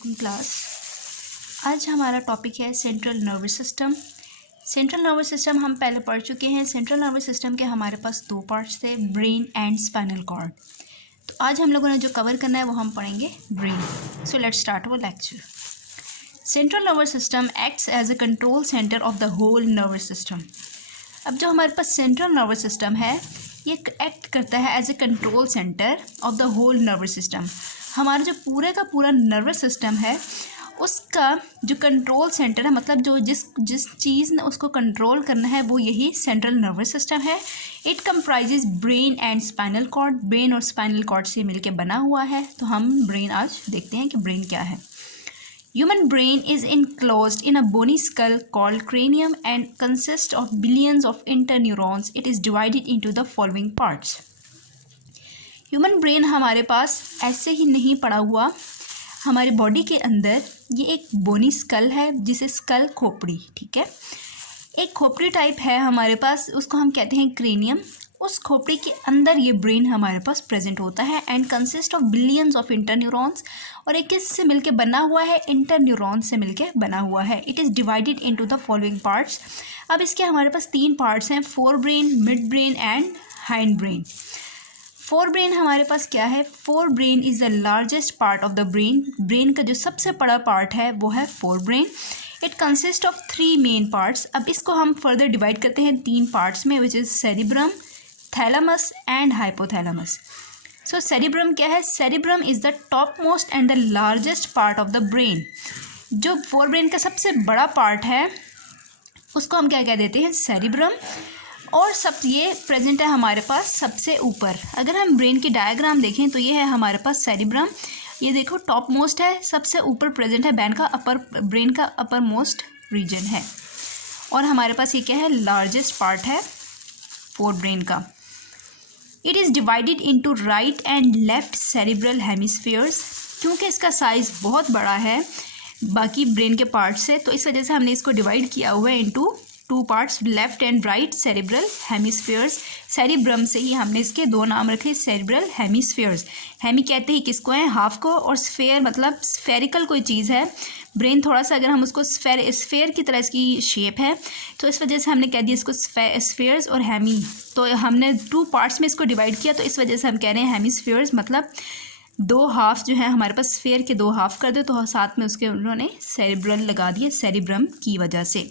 Welcome class. आज हमारा topic है central nervous system. Central nervous system हम पहले पढ़ चुके हैं। सेंट्रल नर्वस सिस्टम के हमारे पास दो पार्ट्स थे, ब्रेन एंड स्पाइनल कॉर्ड। तो आज हम लोगों ने जो कवर करना है वो हम पढ़ेंगे brain. So let's start our lecture. Central nervous system acts as a control centre of the whole nervous system. अब जो हमारे पास सेंट्रल नर्वस सिस्टम है ये एक्ट करता है as a control centre of the whole nervous system. हमारा जो पूरे का पूरा नर्वस सिस्टम है उसका जो कंट्रोल सेंटर है, मतलब जो जिस चीज़ ने उसको कंट्रोल करना है वो यही सेंट्रल नर्वस सिस्टम है। It comprises brain and spinal cord. Brain और स्पाइनल कॉर्ड से मिलके बना हुआ है। तो हम ब्रेन आज देखते हैं कि ब्रेन क्या है। Human brain is enclosed in a bony skull called cranium and consists of billions of interneurons. It is divided into the following parts. Human brain हमारे पास ऐसे ही नहीं पड़ा हुआ। हमारी बॉडी के अंदर ये एक बोनी स्कल है जिसे स्कल खोपड़ी, ठीक है, एक खोपड़ी टाइप है हमारे पास, उसको हम कहते हैं क्रेनियम। उस खोपड़ी के अंदर ये ब्रेन हमारे पास प्रेजेंट होता है and consist of billions of interneurons. और एक किससे मिलके बना हुआ है? इंटरन्यूरॉन से मिलके बना हुआ है। It is divided into the following parts. अब इसके हमारे पास तीन पार्ट्स हैं, fore brain, mid brain and hind brain. Fore brain हमारे पास क्या है? Fore brain is the largest part of the brain. Brain का जो सबसे बड़ा पार्ट है वो है fore brain. It consist of three main parts. अब इसको हम फर्दर डिवाइड करते हैं तीन पार्ट्स में, which is cerebrum, thalamus and hypothalamus. So cerebrum क्या है? Cerebrum is the top most and the largest part of the brain. जो फोर ब्रेन का सबसे बड़ा पार्ट है उसको हम क्या कह देते हैं? सेरिब्रम। और सब ये प्रेजेंट है हमारे पास सबसे ऊपर। अगर हम ब्रेन की डायग्राम देखें तो ये है हमारे पास सेरिब्रम। ये देखो टॉप मोस्ट है, सबसे ऊपर प्रेजेंट है ब्रेन का अपर मोस्ट रीजन है। और हमारे पास ये क्या है? लार्जेस्ट पार्ट है फोर ब्रेन का। It is divided into right and left cerebral hemispheres. क्योंकि इसका साइज़ बहुत बड़ा है बाकी ब्रेन के पार्ट से, तो इस वजह से हमने इसको डिवाइड किया हुआ है into two parts, left and right cerebral hemispheres. Cerebrum से ही हमने इसके दो नाम रखे, सेरिब्रल हेमिस्फीयर्स। हेमी कहते हैं किसको है? हाफ को, और स्फेयर मतलब स्फेरिकल कोई चीज़ है। ब्रेन थोड़ा सा अगर हम उसको स्फेयर की तरह इसकी शेप है, तो इस वजह से हमने कह दिया इसको स्फेयर्स और हेमी। तो हमने टू पार्ट्स में इसको डिवाइड किया, तो इस वजह से हम कह रहे हैं हेमिस्फीयर्स, मतलब दो हाफ जो है हमारे पास स्फेयर के दो हाफ कर दो, तो साथ में उसके उन्होंने सेरिब्रल लगा दिए सेरिब्रम की वजह से।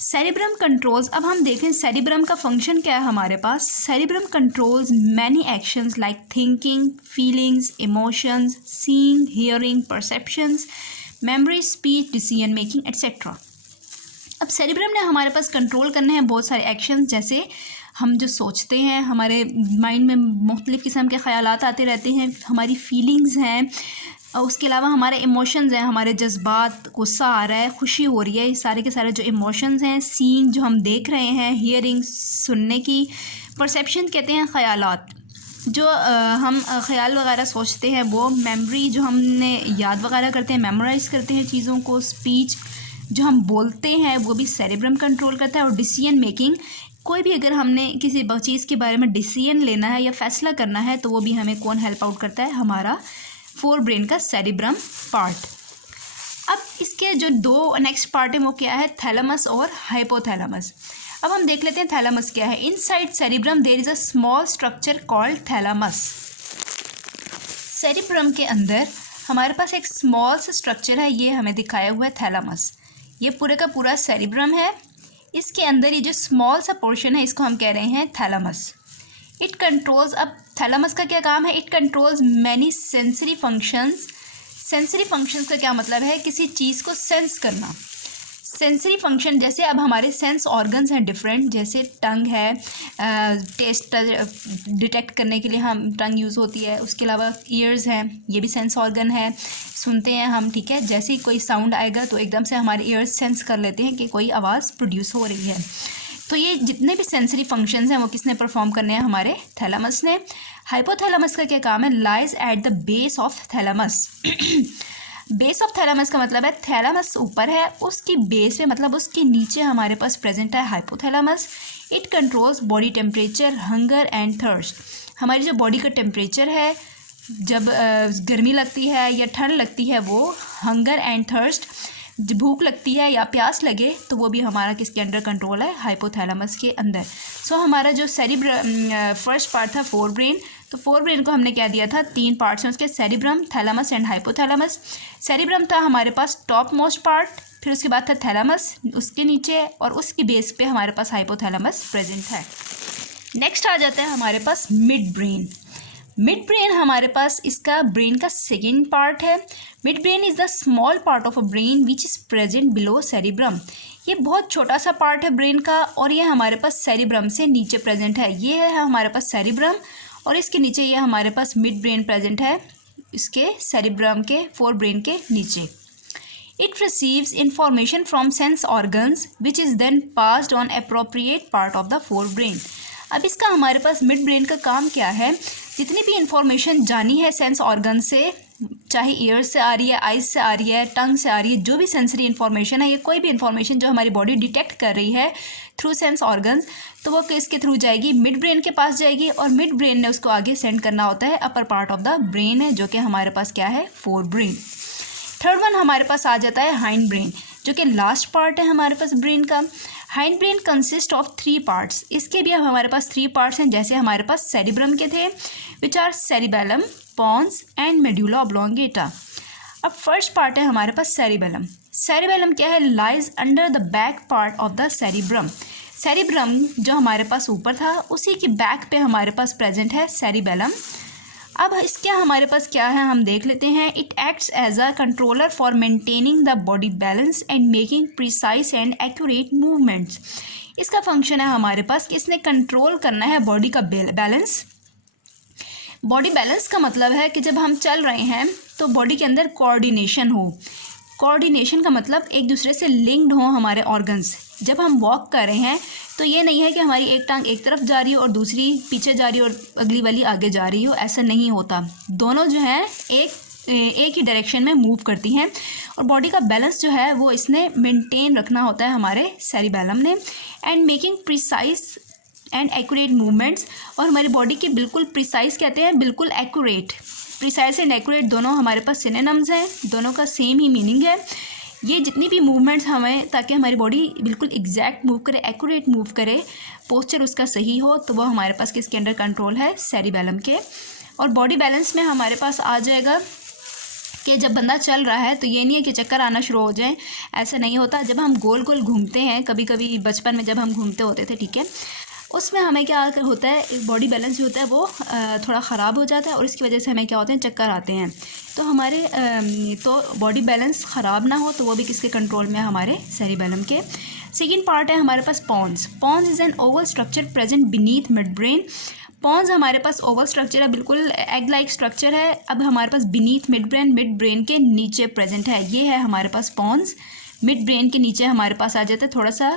सेरिब्रम कंट्रोल्स, अब हम देखें सेरिब्रम का फंक्शन क्या है हमारे पास। Cerebrum controls many actions like thinking, feelings, emotions, seeing, hearing, perceptions, memory, speech, decision making etcetera. अब सेरिब्रम ने हमारे पास कंट्रोल करने हैं बहुत सारे एक्शंस, जैसे हम जो सोचते हैं, हमारे माइंड में मुख्तलिफ़ किस्म के ख़यालात आते रहते हैं, हमारी फीलिंग्स हैं, और उसके अलावा हमारे इमोशंस हैं, हमारे जज्बात, गुस्सा आ रहा है, खुशी हो रही है, ये सारे के सारे जो इमोशंस हैं। सीइंग जो हम देख रहे हैं, हियरिंग सुनने की, परसेप्शन कहते हैं ख़यालात, जो हम ख़याल वगैरह सोचते हैं वो, मेमोरी जो हमने याद वगैरह करते हैं, मेमोराइज़ करते हैं चीज़ों को, स्पीच जो हम बोलते हैं वो भी सेरिब्रम कंट्रोल करता है। और डिसीजन मेकिंग, कोई भी अगर हमने किसी चीज़ के बारे में डिसीजन लेना है या फैसला करना है तो वो भी हमें कौन हेल्प आउट करता है? हमारा फोर ब्रेन का सेरिब्रम पार्ट। अब इसके जो दो नेक्स्ट पार्ट है वो क्या है? थैलेमस और हाइपोथैलेमस। अब हम देख लेते हैं थैलेमस क्या है। Inside cerebrum there is a small structure called thalamus. Cerebrum के अंदर हमारे पास एक स्मॉल सा स्ट्रक्चर है, ये हमें दिखाया हुआ है थैलेमस। ये पूरे का पूरा सेरिब्रम है। इसके अंदर ये जो स्मॉल सा पोर्शन है इसको हम कह रहे हैं थैलेमस। इट कंट्रोल्स, अब थैलेमस का क्या काम है? It controls many sensory functions. Sensory functions का क्या मतलब है? किसी चीज़ को सेंस करना। सेंसरी फंक्शन जैसे अब हमारे सेंस ऑर्गन्स हैं डिफरेंट, जैसे टंग है, टेस्ट डिटेक्ट करने के लिए हम टंग यूज़ होती है। उसके अलावा ईयर्स हैं, ये भी सेंस ऑर्गन है, सुनते हैं हम, ठीक है। जैसे ही कोई साउंड आएगा तो एकदम से हमारे ईयर्स सेंस कर लेते हैं कि कोई आवाज़ प्रोड्यूस हो रही है। तो ये जितने भी सेंसरी फंक्शंस हैं वो किसने परफॉर्म करने हैं? हमारे थैलेमस ने। हाइपोथैलेमस का क्या काम है? Lies at the base of thalamus. Base of thalamus का मतलब है थैलेमस ऊपर है, उसकी बेस पे मतलब उसके नीचे हमारे पास प्रेजेंट है hypothalamus. It controls body temperature, hunger and thirst. हमारी जो बॉडी का टेम्परेचर है जब गर्मी लगती है या ठंड लगती है, वो हंगर एंड थर्स्ट, भूख लगती है या प्यास लगे, तो वो भी हमारा किसके अंडर कंट्रोल है, हाइपोथैलेमस के अंदर। सो हमारा जो फर्स्ट पार्ट था फोर ब्रेन, तो फोर ब्रेन को हमने क्या दिया था, 3 पार्ट्स हैं उसके, cerebrum, thalamus and hypothalamus. Cerebrum था हमारे पास टॉप मोस्ट पार्ट, फिर उसके बाद था थैलेमस उसके नीचे, और उसकी बेस पे हमारे पास हाइपोथैलेमस प्रेजेंट है। नेक्स्ट आ जाता है हमारे पास मिड ब्रेन। मिड ब्रेन हमारे पास इसका ब्रेन का सेकेंड पार्ट है। Mid brain is the small part of a brain which is present below cerebrum. ये बहुत छोटा सा पार्ट है ब्रेन का, और ये हमारे पास सेरिब्रम से नीचे प्रेजेंट है। ये है हमारे पास सेरिब्रम, और इसके नीचे ये हमारे पास मिड ब्रेन प्रेजेंट है, इसके सेरिब्रम के फोर ब्रेन के नीचे। It receives information from sense organs which is then passed on appropriate part of the forebrain. अब इसका हमारे पास मिड ब्रेन का काम क्या है, जितनी भी इंफॉर्मेशन जानी है सेंस ऑर्गन से, चाहे ईयर से आ रही है, आइज से आ रही है, टंग से आ रही है, जो भी सेंसरी इन्फॉर्मेशन है, ये कोई भी इन्फॉर्मेशन जो हमारी बॉडी डिटेक्ट कर रही है थ्रू सेंस ऑर्गन्स, तो वो किसके थ्रू जाएगी, मिड ब्रेन के पास जाएगी, और मिड ब्रेन ने उसको आगे सेंड करना होता है upper part of the brain है, जो कि हमारे पास क्या है, फोर ब्रेन। थर्ड वन हमारे पास आ जाता है हाइंड ब्रेन, जो कि लास्ट पार्ट है हमारे पास ब्रेन का। Hind brain consist of 3 parts. इसके भी हमारे पास 3 पार्ट्स हैं, जैसे हमारे पास सेरिब्रम के थे, which are cerebellum, pons and medulla oblongata. अब फर्स्ट पार्ट है हमारे पास सेरिबेलम। सेरिबेलम क्या है, lies under the back part of the cerebrum. Cerebrum जो हमारे पास ऊपर था, उसी की बैक पे हमारे पास प्रेजेंट है सेरिबेलम। अब इसके हमारे पास क्या है, हम देख लेते हैं। It acts as a controller for maintaining the body balance and making precise and accurate movements. इसका फंक्शन है हमारे पास कि इसने कंट्रोल करना है बॉडी का बैलेंस। बॉडी बैलेंस का मतलब है कि जब हम चल रहे हैं तो बॉडी के अंदर कोऑर्डिनेशन हो। कोऑर्डिनेशन का मतलब एक दूसरे से लिंक्ड हो हमारे ऑर्गन्स। जब हम वॉक कर रहे हैं तो ये नहीं है कि हमारी एक टांग एक तरफ जा रही हो और दूसरी पीछे जा रही हो और अगली वाली आगे जा रही हो, ऐसा नहीं होता। दोनों जो है एक ही डायरेक्शन में मूव करती हैं, और बॉडी का बैलेंस जो है वो इसने मेंटेन रखना होता है हमारे सेरिबेलम ने। And making precise and accurate movements, और हमारी बॉडी की बिल्कुल प्रिसाइज कहते हैं, बिल्कुल एक्यूरेट। प्रिसाइज एंड एक्यूरेट दोनों हमारे पास सिनोनिम्स हैं, दोनों का सेम ही मीनिंग है। ये जितनी भी मूवमेंट्स हमें, ताकि हमारी बॉडी बिल्कुल एग्जैक्ट मूव करे, एक्यूरेट मूव करे, पोस्चर उसका सही हो, तो वो हमारे पास किसके अंडर कंट्रोल है, सेरिबेलम के। और बॉडी बैलेंस में हमारे पास आ जाएगा कि जब बंदा चल रहा है तो ये नहीं है कि चक्कर आना शुरू हो जाए, ऐसा नहीं होता। जब हम गोल गोल घूमते हैं, कभी कभी बचपन में जब हम घूमते होते थे, ठीक है, उसमें हमें क्या होता है, बॉडी बैलेंस जो होता है वो थोड़ा ख़राब हो जाता है, और इसकी वजह से हमें क्या होते हैं, चक्कर आते हैं। तो हमारे तो बॉडी बैलेंस ख़राब ना हो, तो वो भी किसके कंट्रोल में है, हमारे सेरिबेलम के। सेकेंड पार्ट है हमारे पास pons. Pons is an oval structure present beneath midbrain. Pons हमारे पास ओवल स्ट्रक्चर है, बिल्कुल एग लाइक स्ट्रक्चर है। अब हमारे पास बीनीथ मिड ब्रेन के नीचे प्रेजेंट है। ये है हमारे पास पॉन्स। मिड ब्रेन के नीचे हमारे पास आ जाता है, थोड़ा सा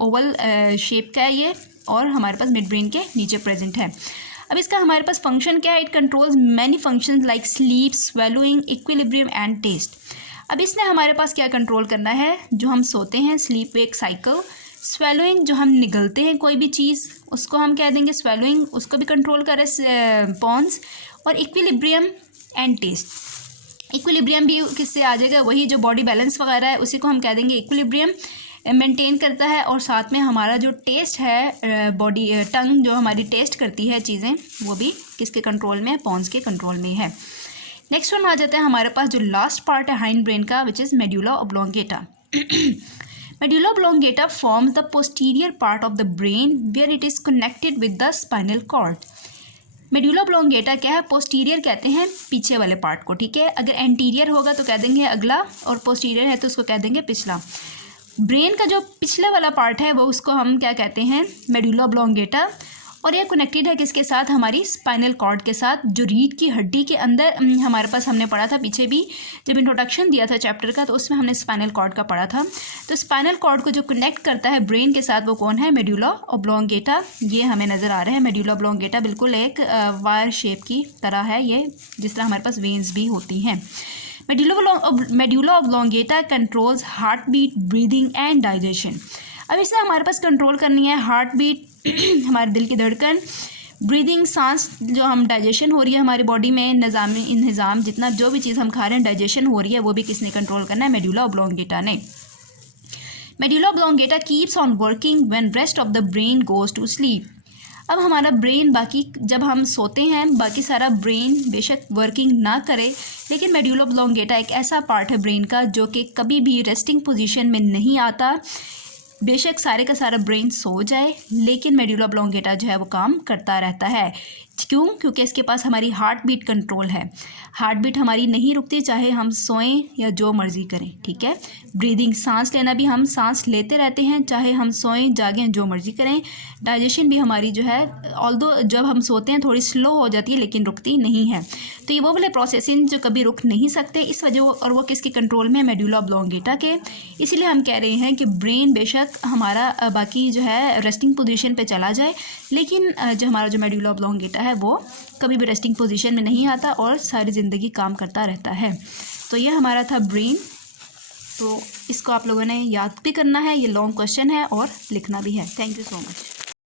ओवल शेप का है ये, और हमारे पास मिड ब्रेन के नीचे प्रेजेंट है। अब इसका हमारे पास फंक्शन क्या है, it controls many functions like sleep, swallowing, equilibrium and taste. अब इसने हमारे पास क्या कंट्रोल करना है, जो हम सोते हैं, स्लीप वेक साइकिल। स्वेलोइंग, जो हम निगलते हैं कोई भी चीज़, उसको हम कह देंगे स्वेलोइंग, उसको भी कंट्रोल करे पॉन्स। और इक्विलिब्रियम एंड टेस्ट। इक्विलिब्रियम भी किससे आ जाएगा, वही जो बॉडी बैलेंस वगैरह है, उसी को हम कह देंगे इक्विलिब्रियम मेंटेन करता है। और साथ में हमारा जो टेस्ट है, बॉडी टंग जो हमारी टेस्ट करती है चीज़ें, वो भी किसके कंट्रोल में है, पॉन्स के कंट्रोल में है। नेक्स्ट वन आ जाता है हमारे पास जो लास्ट पार्ट है हाइंड ब्रेन का, which is medulla oblongata. Medulla oblongata forms the posterior part of the brain where it is connected with the spinal cord. Medulla oblongata क्या है, पोस्टीरियर कहते हैं पीछे वाले पार्ट को, ठीक है। अगर एंटीरियर होगा तो कह देंगे अगला, और पोस्टीरियर है तो उसको कह देंगे पिछला। ब्रेन का जो पिछले वाला पार्ट है वो उसको हम क्या कहते हैं, मेड्यूला ऑब्लोंगेटा। और ये कनेक्टेड है किसके साथ, हमारी स्पाइनल कॉर्ड के साथ, जो रीढ़ की हड्डी के अंदर हमारे पास हमने पढ़ा था पीछे भी, जब इंट्रोडक्शन दिया था चैप्टर का, तो उसमें हमने स्पाइनल कॉर्ड का पढ़ा था। तो स्पाइनल कॉर्ड को जो कनेक्ट करता है ब्रेन के साथ, वो कौन है, मेड्यूला ऑब्लोंगेटा। ये हमें नज़र आ रहा है, मेड्यूला ऑब्लोंगेटा बिल्कुल एक वायर शेप की तरह है ये, जिस तरह हमारे पास वेन्स भी होती हैं। Medulla oblongata controls heartbeat, breathing and digestion. अब इससे हमारे पास कंट्रोल करनी है हार्ट बीट, हमारे दिल की धड़कन, ब्रीदिंग सांस, जो हम डाइजेशन हो रही है हमारी बॉडी में, निज़ाम जितना जो भी चीज़ हम खा रहे हैं डाइजेशन हो रही है, वो भी किसने कंट्रोल करना है? मेडुला ऑब्लोंगेटा ने। Medulla oblongata keeps on working when rest of the brain goes to sleep. अब हमारा ब्रेन बाकी, जब हम सोते हैं बाकी सारा ब्रेन बेशक वर्किंग ना करे, लेकिन मेडुला ऑब्लोंगेटा एक ऐसा पार्ट है ब्रेन का जो कि कभी भी रेस्टिंग पोजीशन में नहीं आता। बेशक सारे का सारा ब्रेन सो जाए, लेकिन मेडुला ऑब्लोंगेटा जो है वो काम करता रहता है। क्यों? क्योंकि इसके पास हमारी हार्ट बीट कंट्रोल है। हार्ट बीट हमारी नहीं रुकती, चाहे हम सोएं या जो मर्ज़ी करें, ठीक है। ब्रीदिंग, सांस लेना भी हम सांस लेते रहते हैं, चाहे हम सोएं जागें जो मर्ज़ी करें। डाइजेशन भी हमारी जो है, ऑल्दो जब हम सोते हैं थोड़ी स्लो हो जाती है, लेकिन रुकती नहीं है। तो ये वो वाले प्रोसेसिंग जो कभी रुक नहीं सकते, इस वजह, और वो किसके कंट्रोल में? मेडुला ऑब्लोंगेटा के। इसीलिए हम कह रहे हैं कि ब्रेन बेशक हमारा बाकी जो है रेस्टिंग पोजीशन पे चला जाए, लेकिन जो हमारा जो मेडुला ऑब्लोंगेटा है वो कभी भी रेस्टिंग पोजीशन में नहीं आता और सारी ज़िंदगी काम करता रहता है। तो ये हमारा था ब्रेन। तो इसको आप लोगों ने याद भी करना है, ये लॉन्ग क्वेश्चन है और लिखना भी है। Thank you so much.